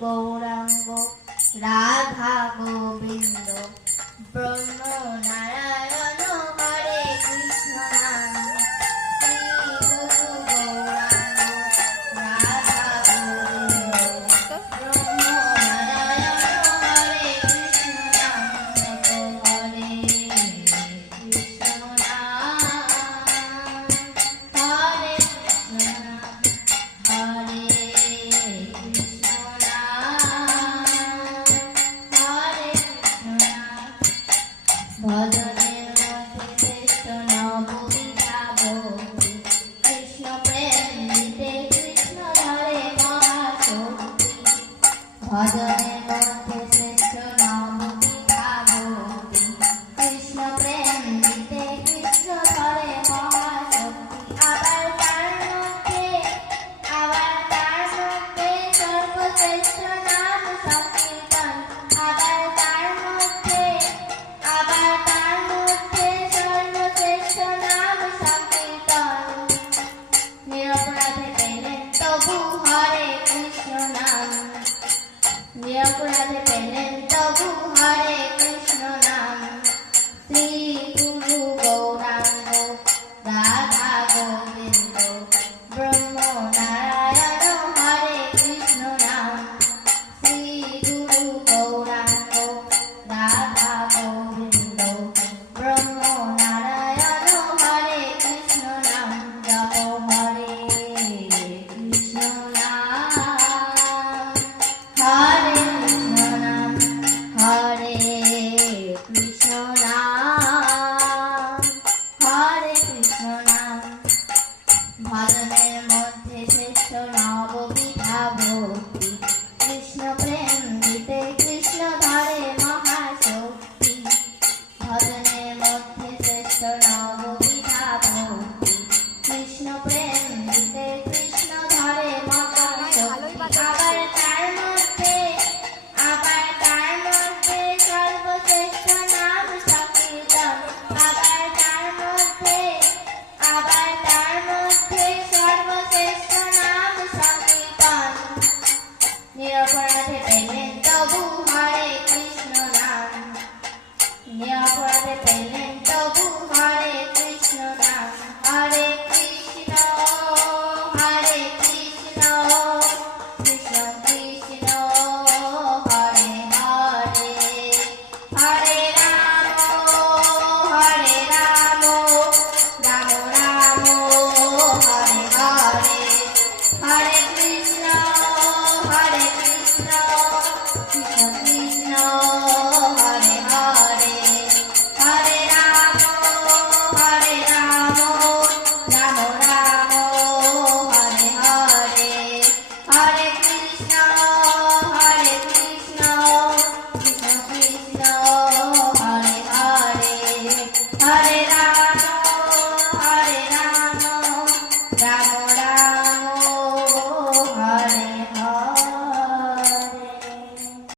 গৌরাঙ্গ রাধা গোবিন্দ ব্রহ্ম নারায়ণ হরে কৃষ্ণ নাম শ্রী গুরু গৌরাঙ্গ রাধা গোবিন্দ ব্রহ্ম নারায়ণ হরে কৃষ্ণ নাম হরে কৃষ্ণ নাম হরে কৃষ্ণ নাম হরে কৃষ্ণ ভজনের মধ্যে শ্রেষ্ঠ নববিধা ভক্তি কৃষ্ণ প্রেম দিতে কৃষ্ণ ধরে মহাশক্তি ভজনের মধ্যে শ্রেষ্ঠ নববিধা ভক্তি কৃষ্ণ প্রেম দিতে কৃষ্ণ ধরে মহাশক্তি আবার তার মধ্যে সর্বশ্রেষ্ঠ নাম সংকীর্তন আবার তার মধ্যে সর্বশ্রেষ্ঠ নাম সংকীর্তন নিরপরাধে পেলেন তবু হরে কৃষ্ণ নাম নিরপরাধে পেলেন তবু হরে কৃষ্ণ নাম শ্রী গুরু গৌরাঙ্গ রাধা গোবিন্দ ব্রহ্ম নারায়ণ হরে কৃষ্ণ নাম শ্রী গুরু গৌরাঙ্গ রাধা গোবিন্দ ব্রহ্ম নারায়ণ হরে কৃষ্ণ নাম জপ হরে কৃষ্ণ নাম হরে কৃষ্ণ নাম হরে কৃষ্ণ নাম হরে কৃষ্ণ নাম ভজনের মধ্যে শ্রেষ্ঠ নববিধা ভক্তি কৃষ্ণ প্রেম দিতে কৃষ্ণ ধরে মহাশক্তি ভজনের মধ্যে শ্রেষ্ঠ নববিধা ভক্তি কৃষ্ণ প্রেম দিতে কৃষ্ণ ধরে মহাশক্তি আবার তার মধ্যে সর্বশ্রেষ্ঠ নাম সংকীর্তন আবার তার মধ্যে সর্বশ্রেষ্ঠ নাম সংকীর্তন নিরপরাধে পেলেন তবু হরে কৃষ্ণ নাম নিরপরাধে পেলেন তবু হরে কৃষ্ণ নাম হরে কৃষ্ণ কৃষ্ণ